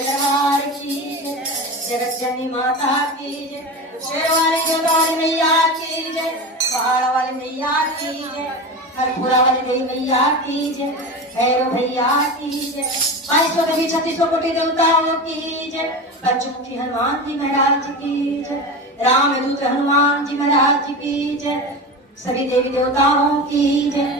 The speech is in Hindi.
के दरबार की जय, जगत जननी माता की जय, शेर वाली जगवाली मैया की जय, पहाड़ वाली मैया की जय, हरपुरा वाली देवी मैया की जय, भैरव भैया की जय, 2200 देवी 3600 कोटि देवताओं की जय, पंचमुखी हनुमान जी महाराज की जय, रामदूत हनुमान जी महाराज की जय, सभी देवी देवताओं की जय।